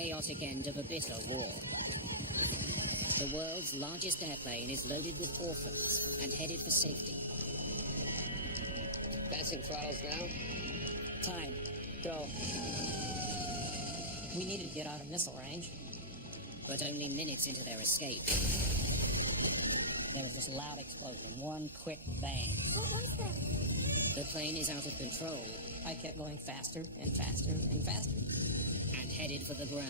chaotic end of a bitter war. The world's largest airplane is loaded with orphans and headed for safety. Passing throttles now. Time. Go. We needed to get out of missile range. But only minutes into their escape, there was this loud explosion. One quick bang. What was that? The plane is out of control. I kept going faster and faster and faster. And headed for the ground.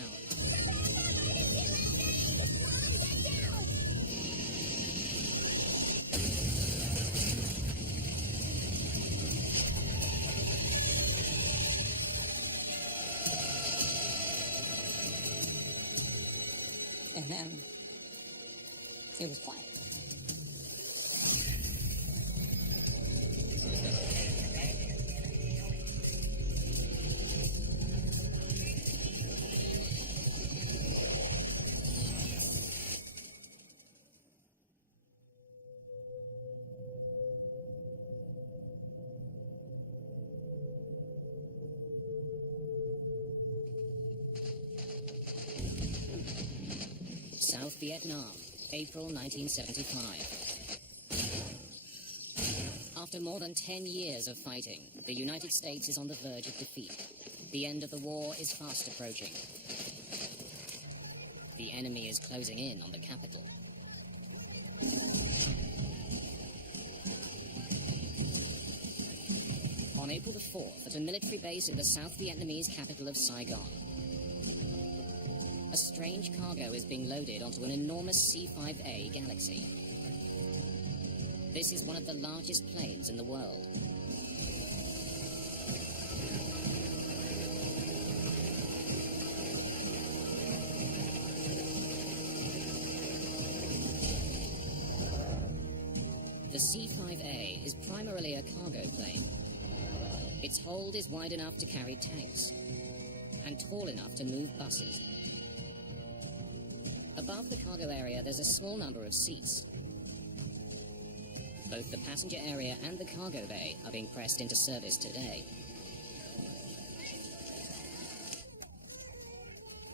And then it was quiet. South Vietnam, April 1975. After more than 10 years of fighting, the United States is on the verge of defeat. The end of the war is fast approaching. The enemy is closing in on the capital. On April the 4th, at a military base in the South Vietnamese capital of Saigon, a strange cargo is being loaded onto an enormous C-5A Galaxy. This is one of the largest planes in the world. The C-5A is primarily a cargo plane. Its hold is wide enough to carry tanks and tall enough to move buses. Above the cargo area, there's a small number of seats. Both the passenger area and the cargo bay are being pressed into service today.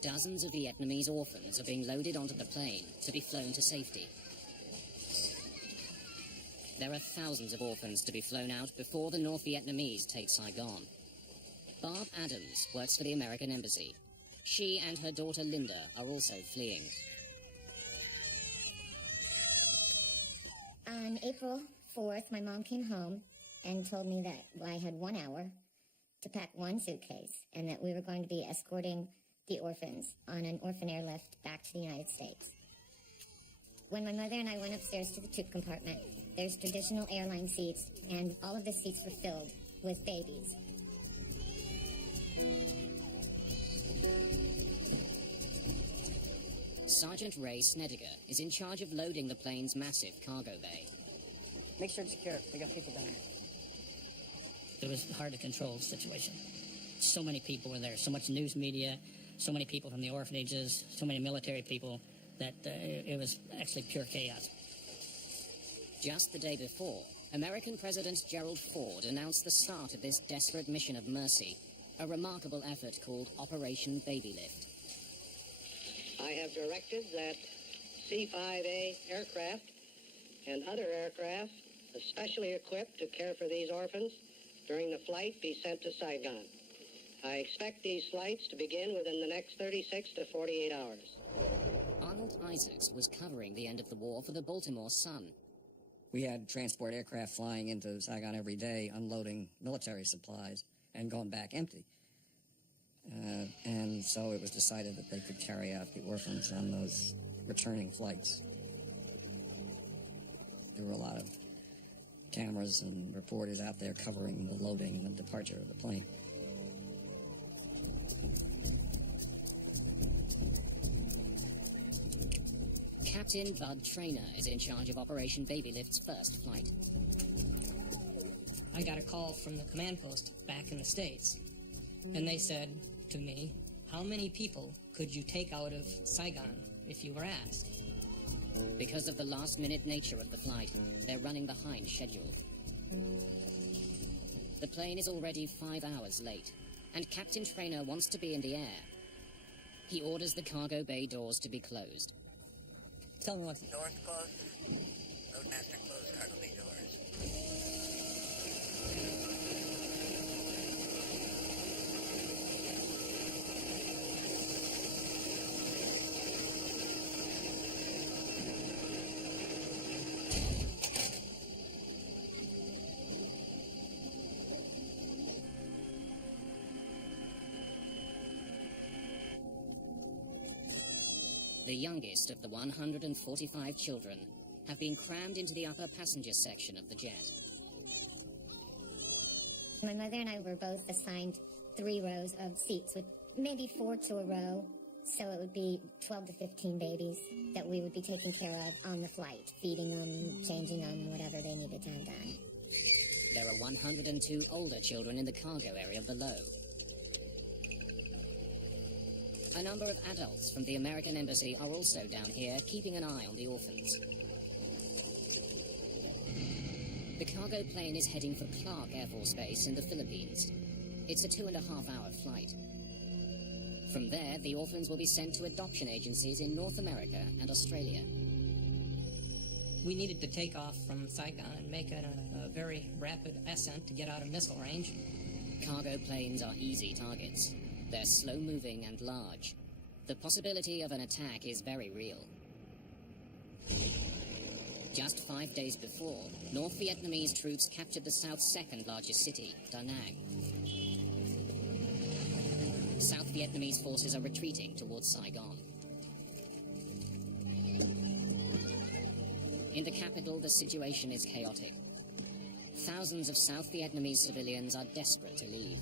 Dozens of Vietnamese orphans are being loaded onto the plane to be flown to safety. There are thousands of orphans to be flown out before the North Vietnamese take Saigon. Barb Adams works for the American Embassy. She and her daughter Linda are also fleeing. On April 4th, my mom came home and told me that I had 1 hour to pack one suitcase and that we were going to be escorting the orphans on an orphan airlift back to the United States. When my mother and I went upstairs to the tube compartment, there's traditional airline seats, and all of the seats were filled with babies. Sergeant Ray Snediger is in charge of loading the plane's massive cargo bay. Make sure it's secure. We got people down there. It was hard to control the situation. So many people were there, so much news media, so many people from the orphanages, so many military people, that it was actually pure chaos. Just the day before, American President Gerald Ford announced the start of this desperate mission of mercy, a remarkable effort called Operation Babylift. I have directed that C-5A aircraft and other aircraft especially equipped to care for these orphans during the flight be sent to Saigon. I expect these flights to begin within the next 36 to 48 hours. Arnold Isaacs was covering the end of the war for the Baltimore Sun. We had transport aircraft flying into Saigon every day, unloading military supplies and going back empty. And so it was decided that they could carry out the orphans on those returning flights. There were a lot of cameras and reporters out there covering the loading and the departure of the plane. Captain Bud Traynor is in charge of Operation Babylift's first flight. I got a call from the command post back in the States, and they said to me, how many people could you take out of Saigon if you were asked? Because of the last-minute nature of the flight, they're running behind schedule. The plane is already 5 hours late, and Captain Traynor wants to be in the air. He orders the cargo bay doors to be closed. Tell me what's... Doors closed. Roadmaster closed cargo bay doors. The youngest of the 145 children have been crammed into the upper passenger section of the jet. My mother and I were both assigned 3 rows of seats with maybe 4 to a row, so it would be 12 to 15 babies that we would be taking care of on the flight, feeding them, changing them, whatever they needed to have done. There are 102 older children in the cargo area below. A number of adults from the American Embassy are also down here, keeping an eye on the orphans. The cargo plane is heading for Clark Air Force Base in the Philippines. It's a 2.5-hour flight. From there, the orphans will be sent to adoption agencies in North America and Australia. We needed to take off from Saigon and make a very rapid ascent to get out of missile range. Cargo planes are easy targets. They're slow-moving and large. The possibility of an attack is very real. Just 5 days before, North Vietnamese troops captured the South's second-largest city, Da Nang. South Vietnamese forces are retreating towards Saigon. In the capital, the situation is chaotic. Thousands of South Vietnamese civilians are desperate to leave.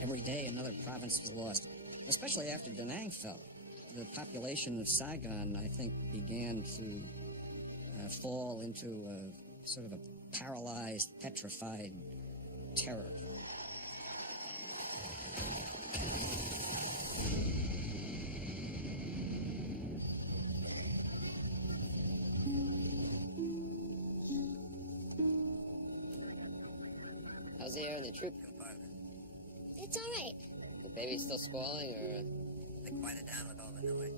Every day another province was lost, especially after Da Nang fell. The population of Saigon, I think, began to fall into a sort of a paralyzed, petrified terror. How's the air in the troop? It's all right. The baby's still squalling, or...? They quieted down with all the noise.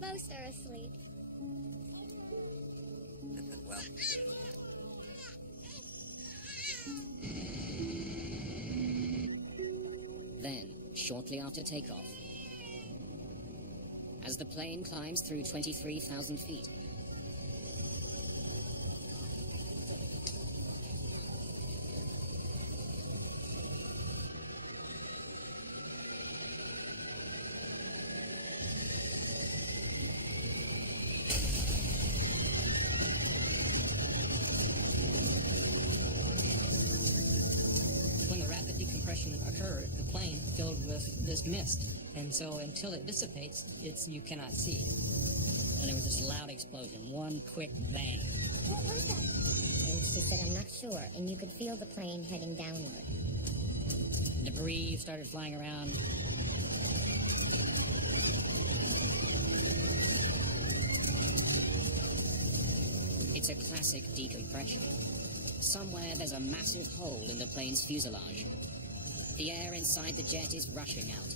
Most are asleep. This is well. Then, shortly after takeoff, as the plane climbs through 23,000 feet, When the rapid decompression occurred, the plane filled with this mist, and so until it dissipates, you cannot see. And there was this loud explosion, one quick bang. What was that? And she said, I'm not sure. And you could feel the plane heading downward. Debris started flying around. it's a classic decompression. Somewhere there's a massive hole in the plane's fuselage. The air inside the jet is rushing out.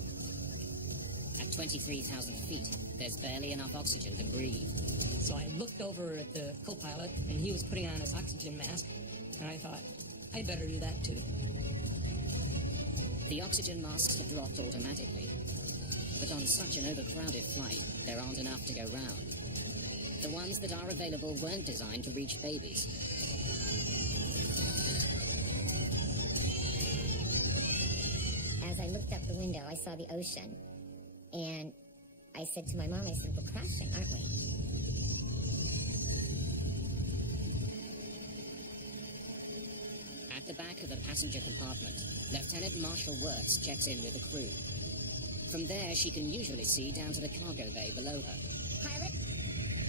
At 23,000 feet, there's barely enough oxygen to breathe. So I looked over at the co-pilot, and he was putting on his oxygen mask, and I thought, I better do that too. The oxygen masks are dropped automatically. But on such an overcrowded flight, there aren't enough to go round. The ones that are available weren't designed to reach babies. As I looked out the window, I saw the ocean. And I said to my mom, I said, we're crashing, aren't we? At the back of the passenger compartment, Lieutenant Marshal Wirtz checks in with the crew. From there, she can usually see down to the cargo bay below her. Pilot,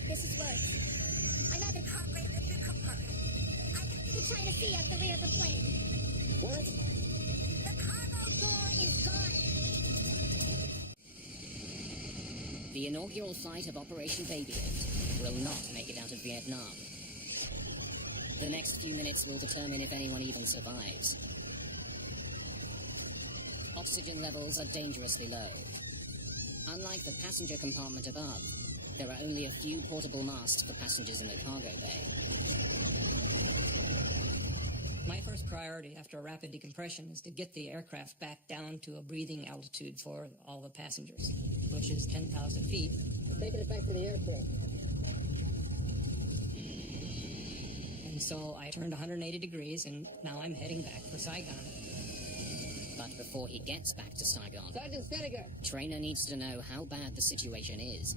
this is Wirtz. I'm at the cargo compartment. I'm trying to see out the rear of the plane. What? The cargo door is gone. The inaugural flight of Operation Babylift will not make it out of Vietnam. The next few minutes will determine if anyone even survives. Oxygen levels are dangerously low. Unlike the passenger compartment above, there are only a few portable masks for passengers in the cargo bay. My first priority after a rapid decompression is to get the aircraft back down to a breathing altitude for all the passengers, which is 10,000 feet. Taking it back to the airport. And so I turned 180 degrees, and now I'm heading back for Saigon. But before he gets back to Saigon, Sergeant Steninger. Trainer needs to know how bad the situation is.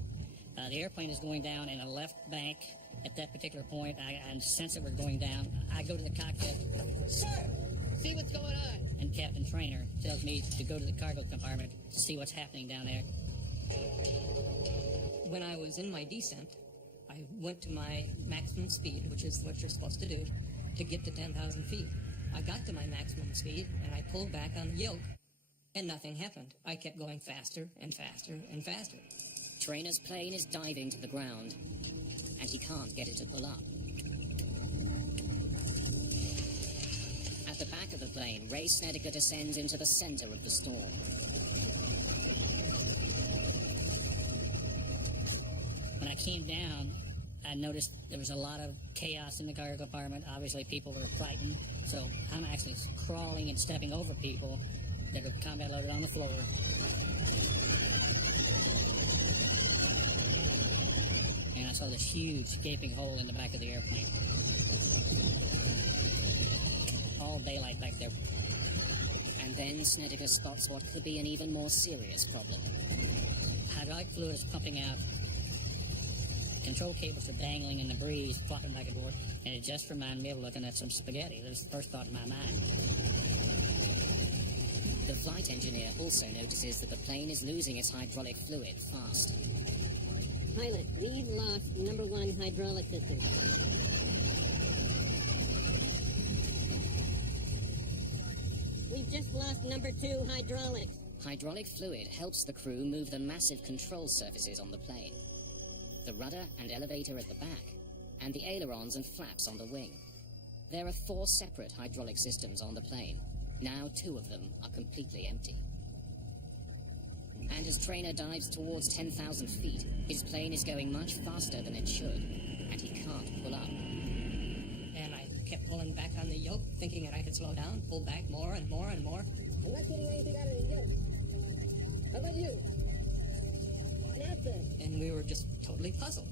The airplane is going down in a left bank at that particular point. I sense that we're going down. I go to the cockpit. Sir, see what's going on. And Captain Trainer tells me to go to the cargo compartment to see what's happening down there. When I was in my descent, I went to my maximum speed, which is what you're supposed to do, to get to 10,000 feet. I got to my maximum speed, and I pulled back on the yoke, and nothing happened. I kept going faster and faster and faster. Trainer's plane is diving to the ground, and he can't get it to pull up. At the back of the plane, Ray Snedeker descends into the center of the storm. When I came down, I noticed there was a lot of chaos in the cargo compartment. Obviously, people were frightened. So I'm actually crawling and stepping over people that were combat loaded on the floor. And I saw this huge gaping hole in the back of the airplane. All daylight back there. And then Snedeker spots what could be an even more serious problem. Hydraulic fluid is pumping out. Control cables are dangling in the breeze, flopping back and forth, and it just reminded me of looking at some spaghetti. That was the first thought in my mind. The flight engineer also notices that the plane is losing its hydraulic fluid fast. Pilot, we've lost number 1 hydraulic system. We've just lost number 2 hydraulics. Hydraulic fluid helps the crew move the massive control surfaces on the plane. The rudder and elevator at the back, and the ailerons and flaps on the wing. There are 4 separate hydraulic systems on the plane. Now 2 of them are completely empty. And as Trainer dives towards 10,000 feet, his plane is going much faster than it should, and he can't pull up. And I kept pulling back on the yoke, thinking that I could slow down, pull back more and more and more. I'm not getting anything out of the yoke. How about you? Nothing. And we were just totally puzzled.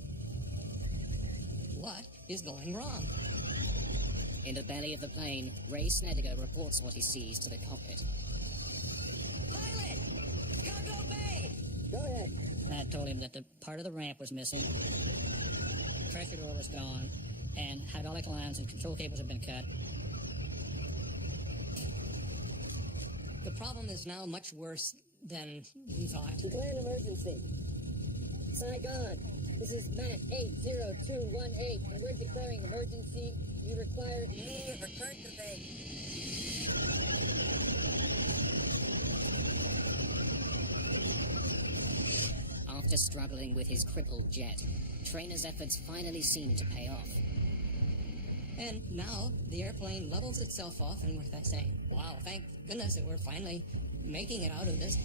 What is going wrong? In the belly of the plane, Ray Snedeker reports what he sees to the cockpit. Pilot! Cargo bay! Go ahead. I told him that the part of the ramp was missing, pressure door was gone, and hydraulic lines and control cables had been cut. The problem is now much worse than we thought. Declare an emergency. Saigon, this is Mac 80218, and we're declaring emergency. We require immediate return to base. After struggling with his crippled jet, Trainer's efforts finally seem to pay off. And now the airplane levels itself off, and we're saying, wow, thank goodness that we're finally making it out of this.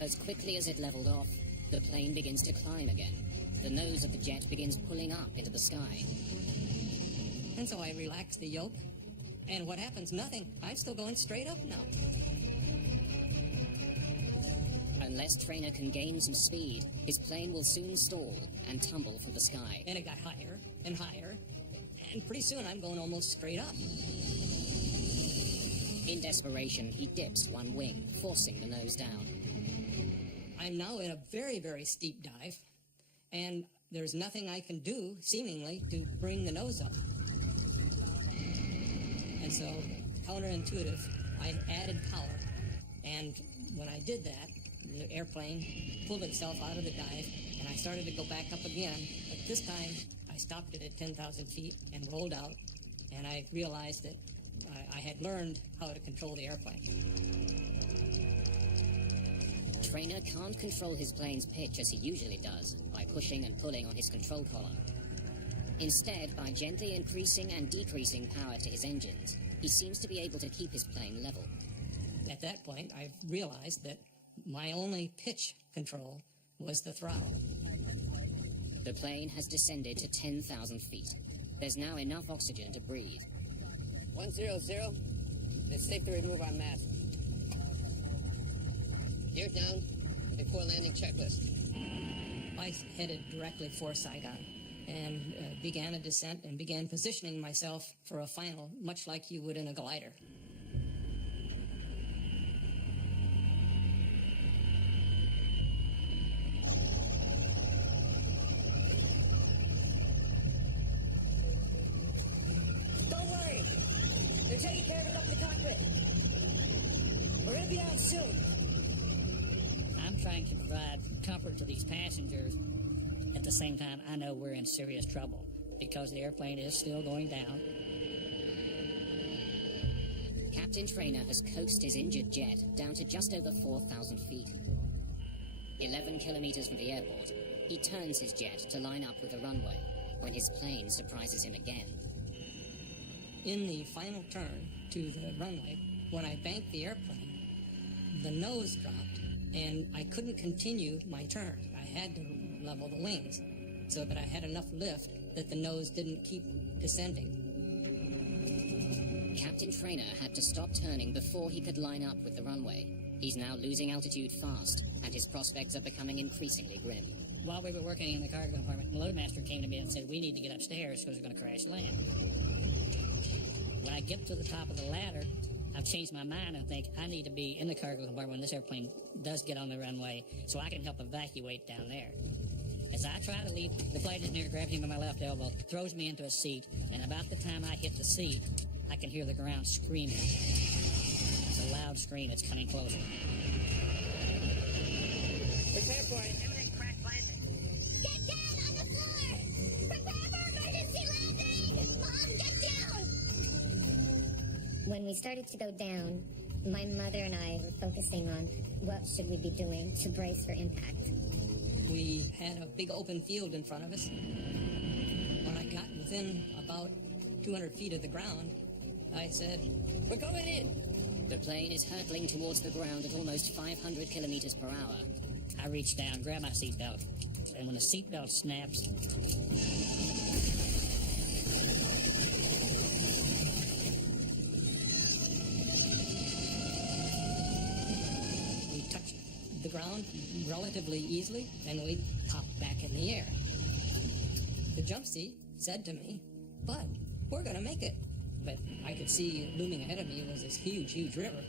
As quickly as it leveled off, the plane begins to climb again. The nose of the jet begins pulling up into the sky. And so I relax the yoke, and what happens? Nothing. I'm still going straight up now. Unless Trainer can gain some speed, his plane will soon stall and tumble from the sky. And it got higher and higher, and pretty soon I'm going almost straight up. In desperation, he dips one wing, forcing the nose down. I'm now in a very, very steep dive, and there's nothing I can do, seemingly, to bring the nose up. And so, counterintuitive, I added power, and when I did that, the airplane pulled itself out of the dive, and I started to go back up again, but this time I stopped it at 10,000 feet and rolled out, and I realized that I had learned how to control the airplane. Trainer can't control his plane's pitch as he usually does, by pushing and pulling on his control column. Instead, by gently increasing and decreasing power to his engines, he seems to be able to keep his plane level. At that point, I realized that my only pitch control was the throttle. The plane has descended to 10,000 feet. There's now enough oxygen to breathe. 100. It's safe to remove our mask. Gear down. Before landing checklist. I headed directly for Saigon and began a descent and began positioning myself for a final, much like you would in a glider. Don't worry. They're taking care of it up in the cockpit. We're going to be out soon. I'm trying to provide comfort to these passengers. At the same time, I know we're in serious trouble because the airplane is still going down. Captain Trainer has coaxed his injured jet down to just over 4,000 feet. 11 kilometers from the airport, he turns his jet to line up with the runway when his plane surprises him again. In the final turn to the runway, when I banked the airplane, the nose dropped and I couldn't continue my turn. I had to level the wings so that I had enough lift that the nose didn't keep descending. Captain Trainer had to stop turning before he could line up with the runway. He's now losing altitude fast, and his prospects are becoming increasingly grim. While we were working in the cargo compartment, the loadmaster came to me and said, we need to get upstairs because we're going to crash land. When I get to the top of the ladder, I've changed my mind and think I need to be in the cargo compartment when this airplane does get on the runway so I can help evacuate down there. As I try to leave, the flight engineer grabs me by my left elbow, throws me into a seat, and about the time I hit the seat, I can hear the ground screaming. It's a loud scream. It's coming closer. Prepare for it. Imminent crash landing. Get down on the floor! Prepare for emergency landing! Mom, get down! When we started to go down, my mother and I were focusing on what should we be doing to brace for impact. We had a big open field in front of us. When I got within about 200 feet of the ground, I said, "We're going in." The plane is hurtling towards the ground at almost 500 kilometers per hour. I reach down, grab my seatbelt, and when the seatbelt snaps, we touched the ground relatively easily, and we popped back in the air. The jump seat said to me, "Bud, we're going to make it." But I could see looming ahead of me was this huge, huge river.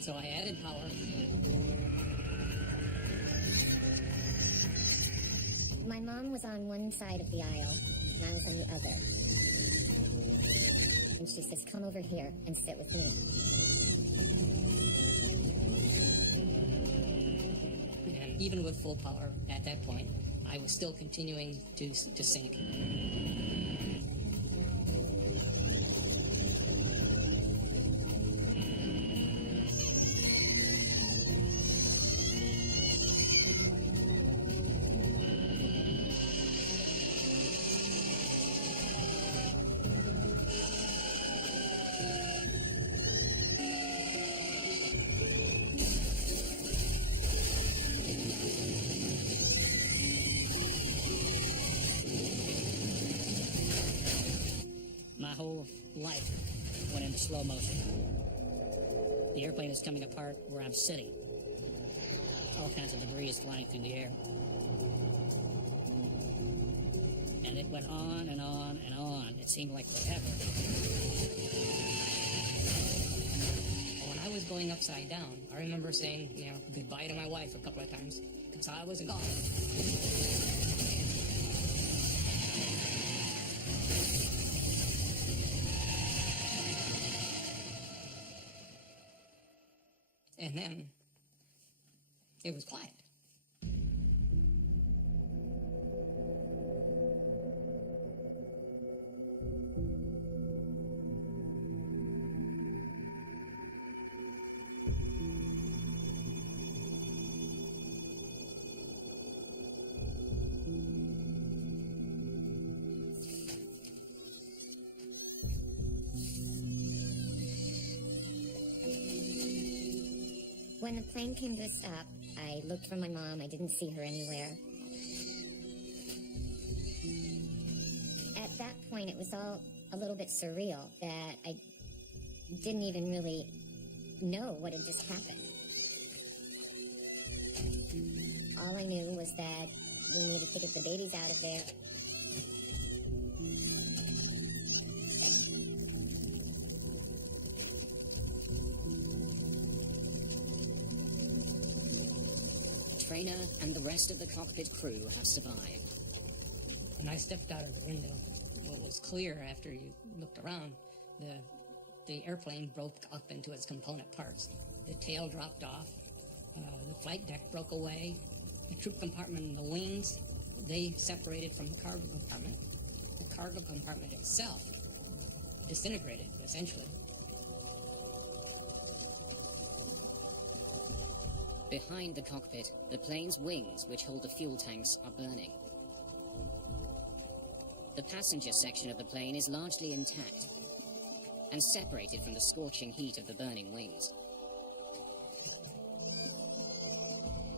So I added power. My mom was on one side of the aisle, and I was on the other. And she says, "Come over here and sit with me." And even with full power at that point, I was still continuing to sink. my whole life went into slow motion. The airplane is coming apart where I'm sitting. All kinds of debris is flying through the air. And it went on and on and on. It seemed like forever. When I was going upside down, I remember saying, goodbye to my wife a couple of times because I was gone. And then it was quiet. When the plane came to a stop, I looked for my mom. I didn't see her anywhere. At that point, it was all a little bit surreal that I didn't even really know what had just happened. All I knew was that we needed to get the babies out of there. Trainer and the rest of the cockpit crew have survived. When I stepped out of the window, what was clear after you looked around, the airplane broke up into its component parts. The tail dropped off, the flight deck broke away, the troop compartment and the wings, they separated from the cargo compartment. The cargo compartment itself disintegrated, essentially. Behind the cockpit, the plane's wings, which hold the fuel tanks, are burning. The passenger section of the plane is largely intact and separated from the scorching heat of the burning wings.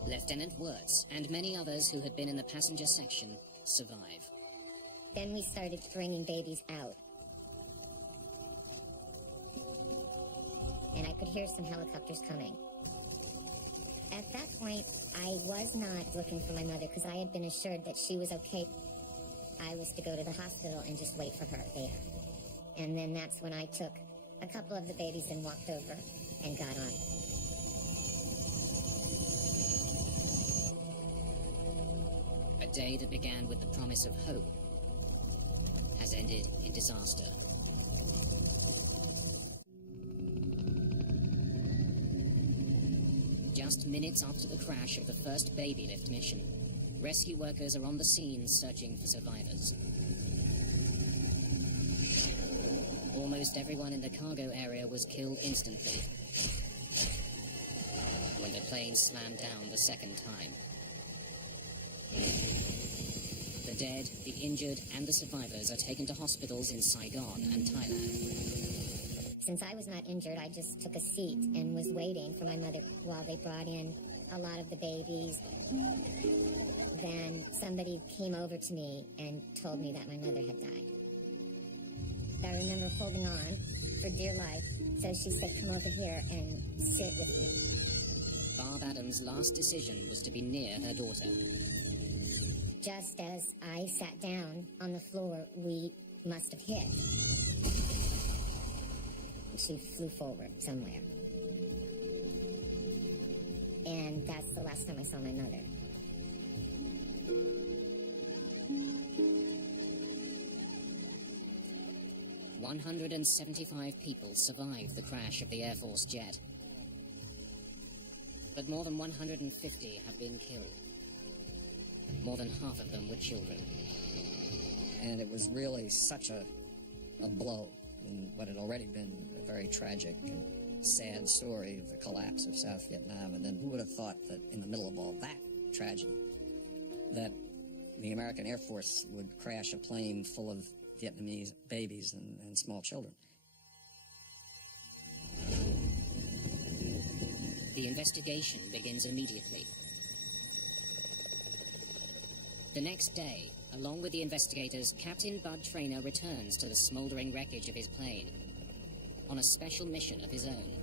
Lieutenant Wirtz and many others who had been in the passenger section survive. Then we started bringing babies out. And I could hear some helicopters coming. At that point, I was not looking for my mother because I had been assured that she was okay. I was to go to the hospital and just wait for her there. And then that's when I took a couple of the babies and walked over and got on. A day that began with the promise of hope has ended in disaster. Just minutes after the crash of the first Babylift mission, rescue workers are on the scene searching for survivors. Almost everyone in the cargo area was killed instantly when the plane slammed down the second time. The dead, the injured, and the survivors are taken to hospitals in Saigon and Thailand. Since I was not injured, I just took a seat and was waiting for my mother while they brought in a lot of the babies. Then somebody came over to me and told me that my mother had died. I remember holding on for dear life, so she said, "Come over here and sit with me." Barb Adams' last decision was to be near her daughter. Just as I sat down on the floor, we must have hit. She flew forward somewhere. And that's the last time I saw my mother. "175 people survived the crash of the Air Force jet. But more than 150 have been killed. More than half of them were children. And it was really such a blow in what had already been a very tragic and sad story of the collapse of South Vietnam. And then who would have thought that in the middle of all that tragedy, that the American Air Force would crash a plane full of Vietnamese babies and small children. The investigation begins immediately. The next day, along with the investigators, Captain Bud Trainer returns to the smoldering wreckage of his plane on a special mission of his own.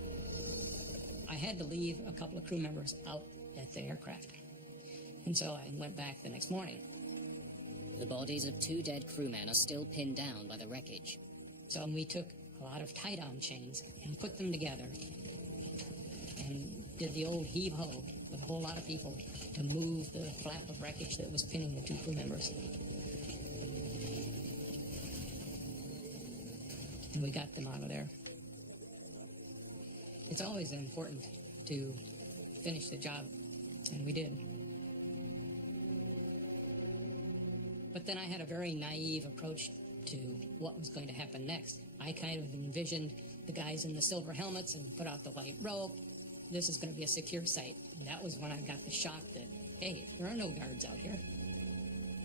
I had to leave a couple of crew members out at the aircraft. And so I went back the next morning. The bodies of 2 dead crewmen are still pinned down by the wreckage. So we took a lot of tie-down chains and put them together and did the old heave-ho with a whole lot of people to move the flap of wreckage that was pinning the 2 crew members. And we got them out of there. It's always important to finish the job, and we did. But then I had a very naive approach to what was going to happen next. I kind of envisioned the guys in the silver helmets and put out the white rope. This is going to be a secure site. And that was when I got the shock that, hey, there are no guards out here.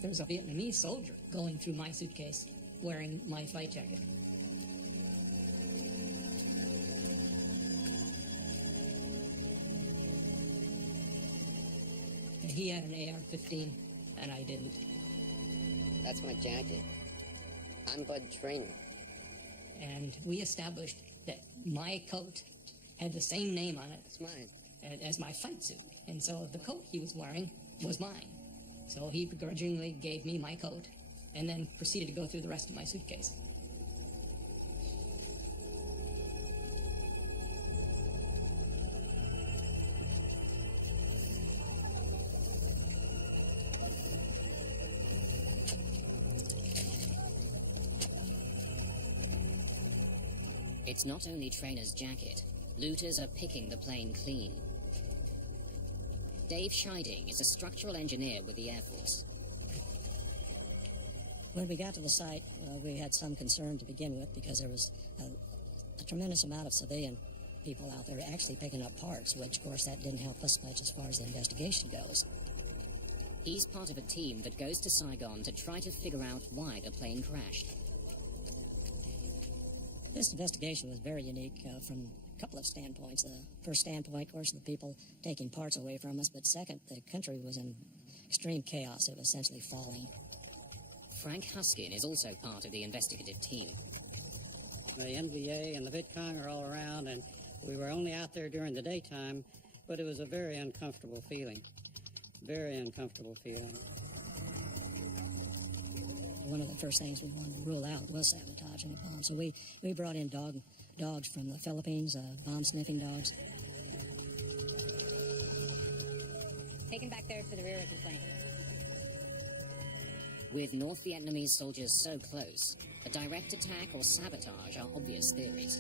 There's a Vietnamese soldier going through my suitcase wearing my flight jacket. and he had an AR-15, and I didn't. That's my jacket. I'm Bud Trainer. And we established that my coat had the same name on it. It's mine. As my fight suit. And so the coat he was wearing was mine. So he begrudgingly gave me my coat and then proceeded to go through the rest of my suitcase. It's not only Trainer's jacket. Looters are picking the plane clean. Dave Scheiding is a structural engineer with the Air Force. When we got to the site, we had some concern to begin with because there was a tremendous amount of civilian people out there actually picking up parts, which, of course, that didn't help us much as far as the investigation goes. He's part of a team that goes to Saigon to try to figure out why the plane crashed. This investigation was very unique from a couple of standpoints. The first standpoint, of course, the people taking parts away from us, but second, the country was in extreme chaos. It was essentially falling. Frank Huskin is also part of the investigative team. The NVA and the VidCong are all around, and we were only out there during the daytime, but it was a very uncomfortable feeling. Very uncomfortable feeling. One of the first things we wanted to rule out was sabotage and a bomb. So we brought in dogs from the Philippines, bomb-sniffing dogs. Taken back there to the rear of the plane. With North Vietnamese soldiers so close, a direct attack or sabotage are obvious theories.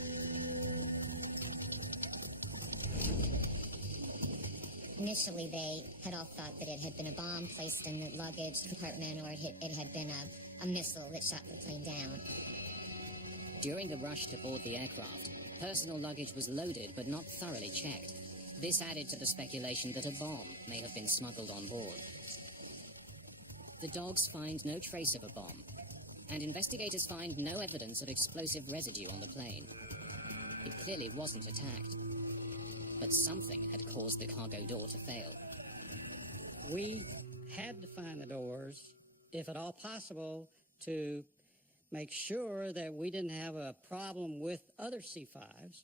Initially, they had all thought that it had been a bomb placed in the luggage compartment, or it had been a missile that shot the plane down. During the rush to board the aircraft, personal luggage was loaded but not thoroughly checked. This added to the speculation that a bomb may have been smuggled on board. The dogs find no trace of a bomb, and investigators find no evidence of explosive residue on the plane. It clearly wasn't attacked, but something had caused the cargo door to fail. We had to find the doors, if at all possible, to make sure that we didn't have a problem with other C-5s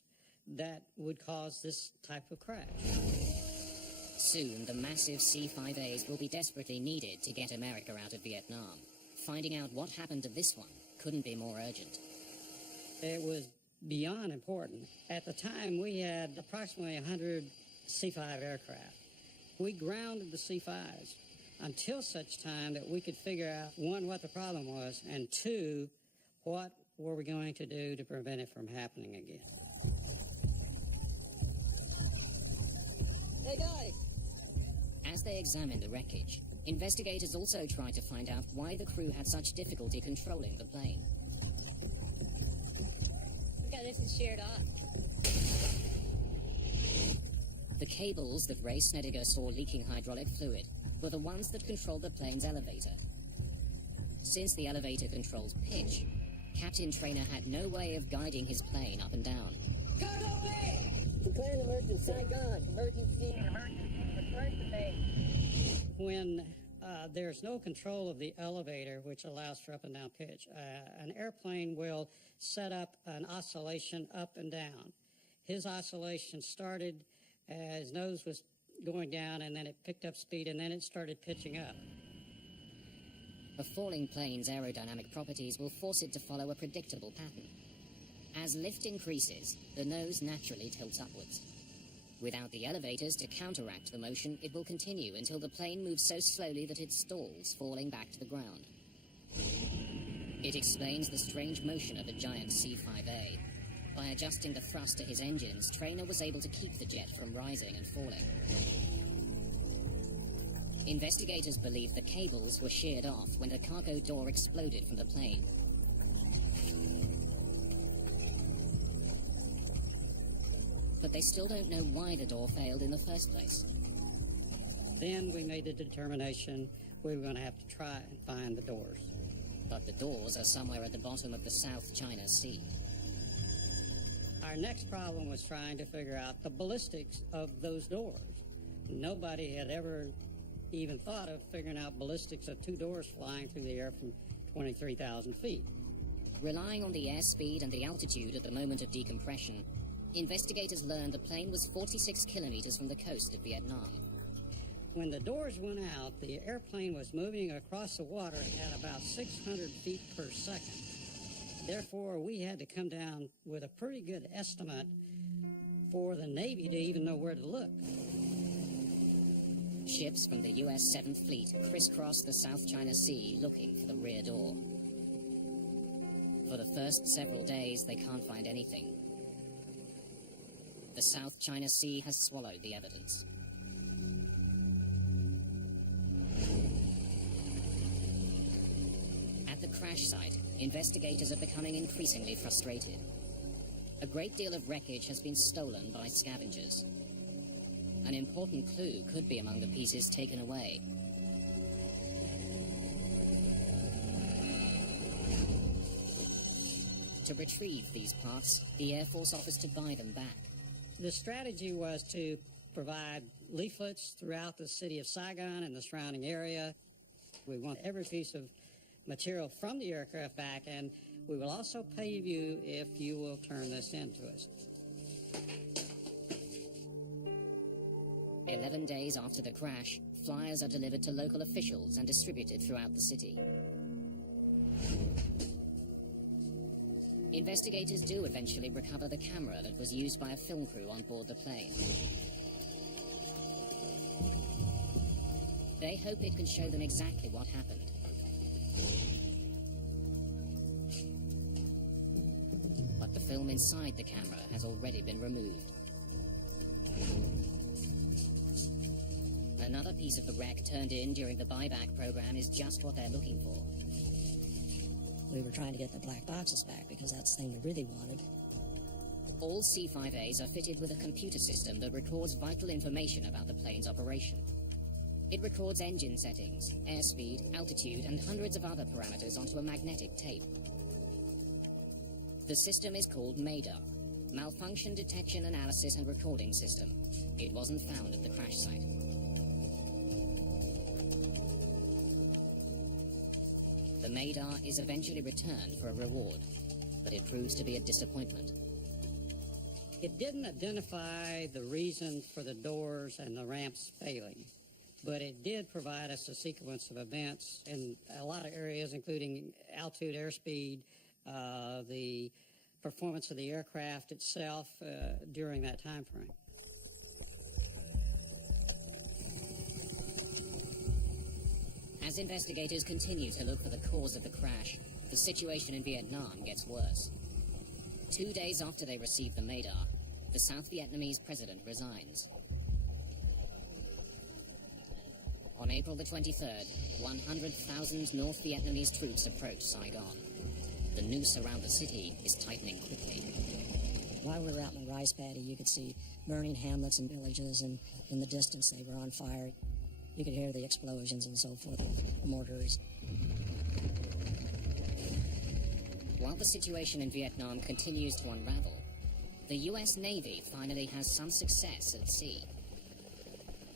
that would cause this type of crash. Soon, the massive C-5As will be desperately needed to get America out of Vietnam. Finding out what happened to this one couldn't be more urgent. It was beyond important. At the time, we had approximately 100 C-5 aircraft. We grounded the C-5s until such time that we could figure out, one, what the problem was, and two, what were we going to do to prevent it from happening again. Hey, guys! As they examined the wreckage, investigators also tried to find out why the crew had such difficulty controlling the plane. Look how this is sheared off. The cables that Ray Snediger saw leaking hydraulic fluid were the ones that controlled the plane's elevator. Since the elevator controls pitch, Captain Trainer had no way of guiding his plane up and down. Cargo bay! Declare an emergency. Saigon. Emergency. Return to base. When there's no control of the elevator, which allows for up and down pitch, an airplane will set up an oscillation up and down. His oscillation started as his nose was going down, and then it picked up speed, and then it started pitching up. A falling plane's aerodynamic properties will force it to follow a predictable pattern. As lift increases, the nose naturally tilts upwards. Without the elevators to counteract the motion, it will continue until the plane moves so slowly that it stalls, falling back to the ground. It explains the strange motion of a giant C-5A. By adjusting the thrust to his engines, Trainer was able to keep the jet from rising and falling. Investigators believe the cables were sheared off when the cargo door exploded from the plane. But they still don't know why the door failed in the first place. Then we made the determination we were going to have to try and find the doors. But the doors are somewhere at the bottom of the South China Sea. Our next problem was trying to figure out the ballistics of those doors. Nobody had ever even thought of figuring out ballistics of two doors flying through the air from 23,000 feet. Relying on the airspeed and the altitude at the moment of decompression, investigators learned the plane was 46 kilometers from the coast of Vietnam. When the doors went out, the airplane was moving across the water at about 600 feet per second. Therefore, we had to come down with a pretty good estimate for the Navy to even know where to look. Ships from the U.S. 7th Fleet crisscross the South China Sea looking for the rear door. For the first several days, they can't find anything. The South China Sea has swallowed the evidence. At the crash site, investigators are becoming increasingly frustrated. A great deal of wreckage has been stolen by scavengers. An important clue could be among the pieces taken away. To retrieve these parts, the Air Force offers to buy them back. The strategy was to provide leaflets throughout the city of Saigon and the surrounding area. We want every piece of material from the aircraft back, and we will also pay you if you will turn this in to us. 11 days after the crash, flyers are delivered to local officials and distributed throughout the city. Investigators do eventually recover the camera that was used by a film crew on board the plane. They hope it can show them exactly what happened. But the film inside the camera has already been removed. Another piece of the wreck turned in during the buyback program is just what they're looking for. We were trying to get the black boxes back because that's the thing we really wanted. All C-5As are fitted with a computer system that records vital information about the plane's operation. It records engine settings, airspeed, altitude, and hundreds of other parameters onto a magnetic tape. The system is called Mayday, Malfunction Detection Analysis and Recording System. It wasn't found at the crash site. The Mayday is eventually returned for a reward, but it proves to be a disappointment. It didn't identify the reason for the doors and the ramps failing, but it did provide us a sequence of events in a lot of areas, including altitude, airspeed, the performance of the aircraft itself during that time frame. As investigators continue to look for the cause of the crash, the situation in Vietnam gets worse. 2 days after they receive the Mayday, the South Vietnamese president resigns. On April the 23rd, 100,000 North Vietnamese troops approach Saigon. The noose around the city is tightening quickly. While we were out in the rice paddy, you could see burning hamlets and villages, and in the distance they were on fire. You could hear the explosions and so forth, mortars. While the situation in Vietnam continues to unravel, the U.S. Navy finally has some success at sea.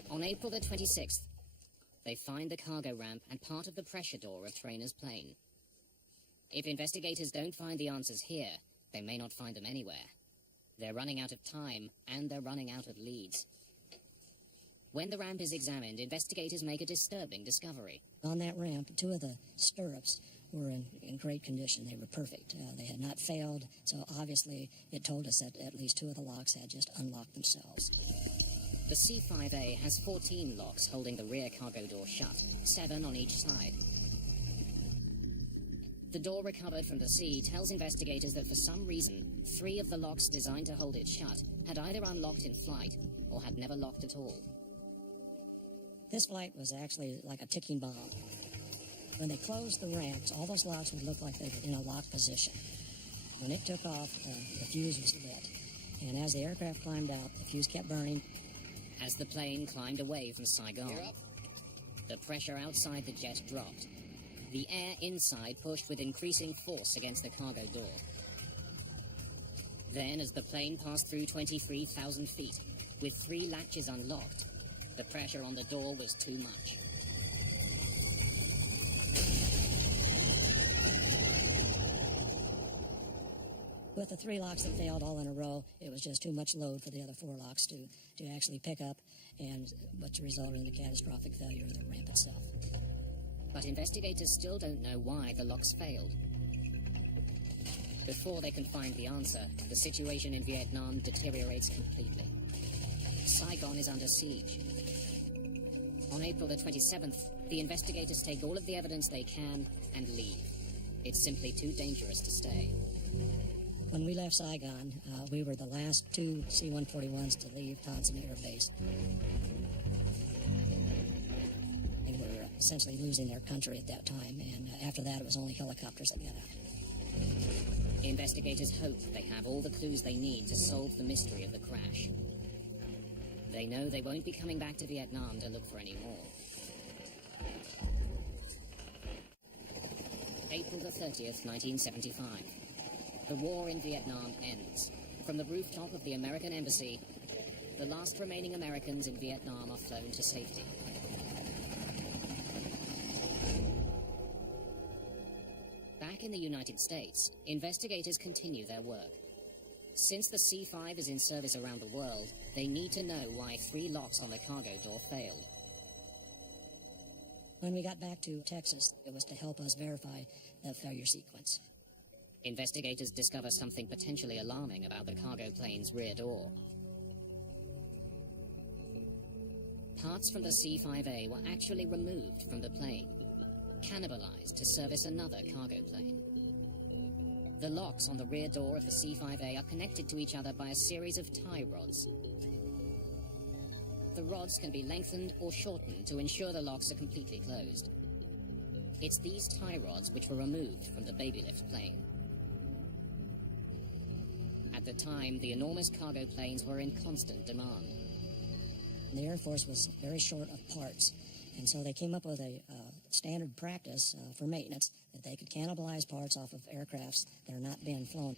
On April the 26th, they find the cargo ramp and part of the pressure door of Trainer's plane. If investigators don't find the answers here, they may not find them anywhere. They're running out of time, and they're running out of leads. When the ramp is examined, investigators make a disturbing discovery. On that ramp, 2 of the stirrups were in great condition. They were perfect. They had not failed, so obviously it told us that at least 2 of the locks had just unlocked themselves. The C-5A has 14 locks holding the rear cargo door shut, 7 on each side. The door recovered from the sea tells investigators that for some reason, 3 of the locks designed to hold it shut had either unlocked in flight or had never locked at all. This flight was actually like a ticking bomb. When they closed the ramps, all those locks would look like they were in a locked position. When it took off, the fuse was lit. And as the aircraft climbed out, the fuse kept burning. As the plane climbed away from Saigon, the pressure outside the jet dropped. The air inside pushed with increasing force against the cargo door. Then, as the plane passed through 23,000 feet, with 3 latches unlocked, the pressure on the door was too much. With the 3 locks that failed all in a row, it was just too much load for the other 4 locks to actually pick up, and which resulted in the catastrophic failure of the ramp itself. But investigators still don't know why the locks failed. Before they can find the answer, the situation in Vietnam deteriorates completely. Saigon is under siege. On April the 27th, the investigators take all of the evidence they can and leave. It's simply too dangerous to stay. When we left Saigon, we were the last 2 C-141s to leave Tonson Air Base. They were essentially losing their country at that time, and after that it was only helicopters that got out. Investigators hope they have all the clues they need to solve the mystery of the crash. They know they won't be coming back to Vietnam to look for any more. April the 30th, 1975. The war in Vietnam ends. From the rooftop of the American embassy, the last remaining Americans in Vietnam are flown to safety. Back in the United States, investigators continue their work. Since the C-5 is in service around the world, they need to know why 3 locks on the cargo door failed. When we got back to Texas, it was to help us verify the failure sequence. Investigators discover something potentially alarming about the cargo plane's rear door. Parts from the C-5A were actually removed from the plane, cannibalized to service another cargo plane. The locks on the rear door of the C-5A are connected to each other by a series of tie rods. The rods can be lengthened or shortened to ensure the locks are completely closed. It's these tie rods which were removed from the Babylift plane. At the time, the enormous cargo planes were in constant demand. The Air Force was very short of parts, and so they came up with a standard practice for maintenance that they could cannibalize parts off of aircrafts that are not being flown.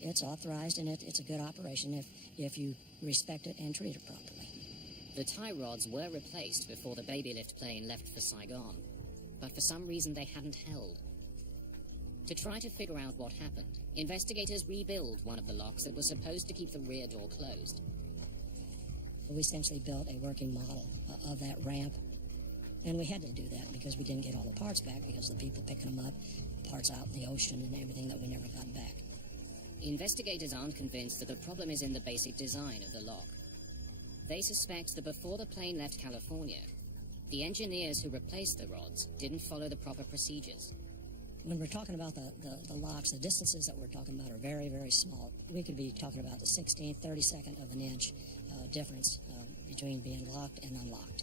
It's authorized, and it's a good operation if you respect it and treat it properly. The tie rods were replaced before the Babylift plane left for Saigon, but for some reason they hadn't held. To try to figure out what happened, investigators rebuild one of the locks that was supposed to keep the rear door closed. We essentially built a working model of that ramp, and we had to do that because we didn't get all the parts back because of the people picking them up, parts out in the ocean and everything that we never got back. Investigators aren't convinced that the problem is in the basic design of the lock. They suspect that before the plane left California, the engineers who replaced the rods didn't follow the proper procedures. When we're talking about the locks, the distances that we're talking about are very, very small. We could be talking about the 16th, 32nd of an inch difference between being locked and unlocked.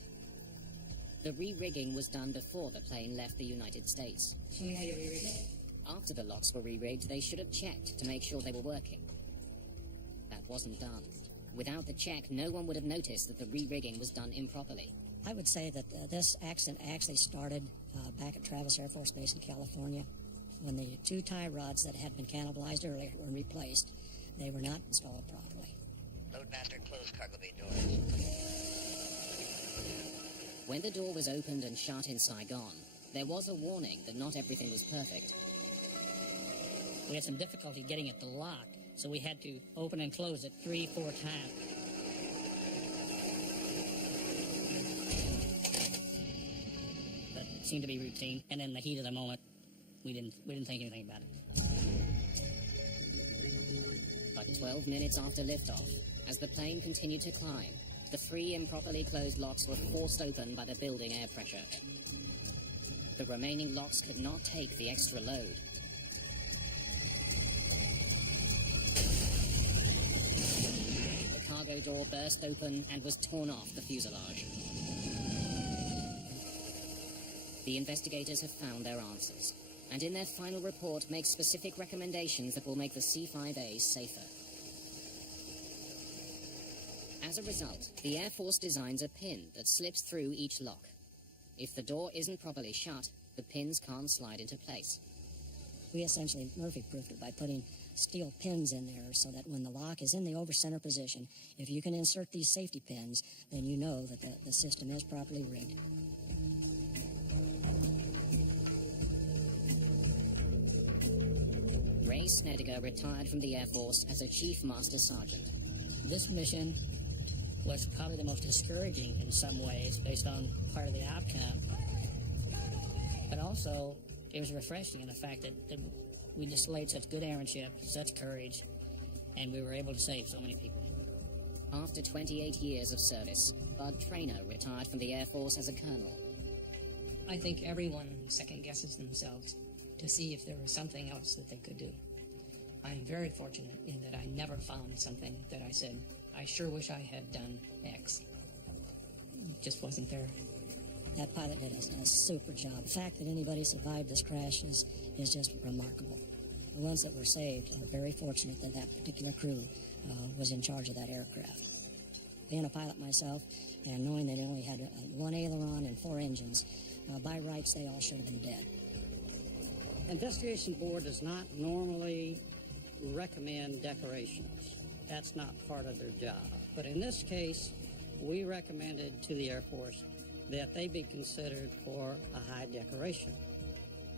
The re-rigging was done before the plane left the United States. Show me how you re-rigged it. After the locks were re-rigged, they should have checked to make sure they were working. That wasn't done. Without the check, no one would have noticed that the re-rigging was done improperly. I would say that this accident actually started back at Travis Air Force Base in California when the 2 tie rods that had been cannibalized earlier were replaced. They were not installed properly. Loadmaster, close cargo bay doors. When the door was opened and shut in Saigon, there was a warning that not everything was perfect. We had some difficulty getting it to lock, so we had to open and close it 3-4 times. That seemed to be routine, and in the heat of the moment, we didn't think anything about it. But 12 minutes after liftoff, as the plane continued to climb, the 3 improperly closed locks were forced open by the building air pressure. The remaining locks could not take the extra load. The cargo door burst open and was torn off the fuselage. The investigators have found their answers, and in their final report make specific recommendations that will make the C-5A safer. As a result, the Air Force designs a pin that slips through each lock. If the door isn't properly shut, the pins can't slide into place. We essentially Murphy-proofed it by putting steel pins in there so that when the lock is in the over-center position, if you can insert these safety pins, then you know that the system is properly rigged. Ray Snedeker retired from the Air Force as a Chief Master Sergeant. This mission was probably the most discouraging in some ways based on part of the outcome. But also, it was refreshing in the fact that we displayed such good airmanship, such courage, and we were able to save so many people. After 28 years of service, Bud Traynor retired from the Air Force as a colonel. I think everyone second-guesses themselves to see if there was something else that they could do. I am very fortunate in that I never found something that I said, I sure wish I had done X. It just wasn't there. That pilot did a super job. The fact that anybody survived this crash is just remarkable. The ones that were saved are very fortunate that that particular crew was in charge of that aircraft. Being a pilot myself and knowing that it only had one aileron and 4 engines, by rights they all should have been dead. Investigation Board does not normally recommend decorations. That's not part of their job. But in this case, we recommended to the Air Force that they be considered for a high decoration.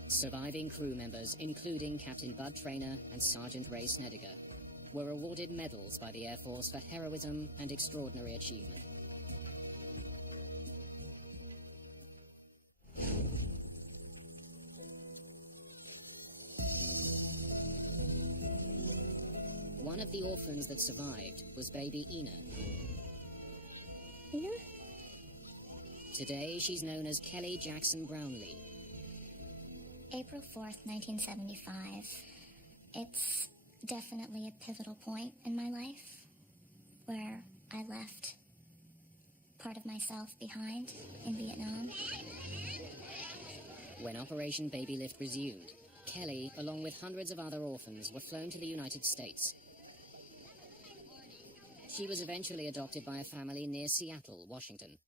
Surviving crew members, including Captain Bud Traynor and Sergeant Ray Snedeker, were awarded medals by the Air Force for heroism and extraordinary achievement. One of the orphans that survived was baby Ina. Ina? Today, she's known as Kelly Jackson Brownlee. April 4th, 1975. It's definitely a pivotal point in my life where I left part of myself behind in Vietnam. When Operation Babylift resumed, Kelly, along with hundreds of other orphans, were flown to the United States. She was eventually adopted by a family near Seattle, Washington.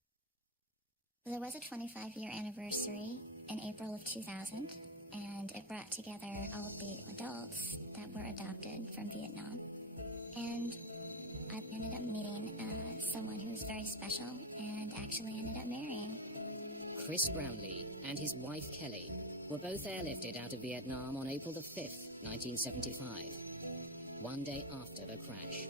There was a 25-year anniversary in April of 2000, and it brought together all of the adults that were adopted from Vietnam. And I ended up meeting someone who was very special and actually ended up marrying. Chris Brownlee and his wife Kelly were both airlifted out of Vietnam on April the 5th, 1975, one day after the crash.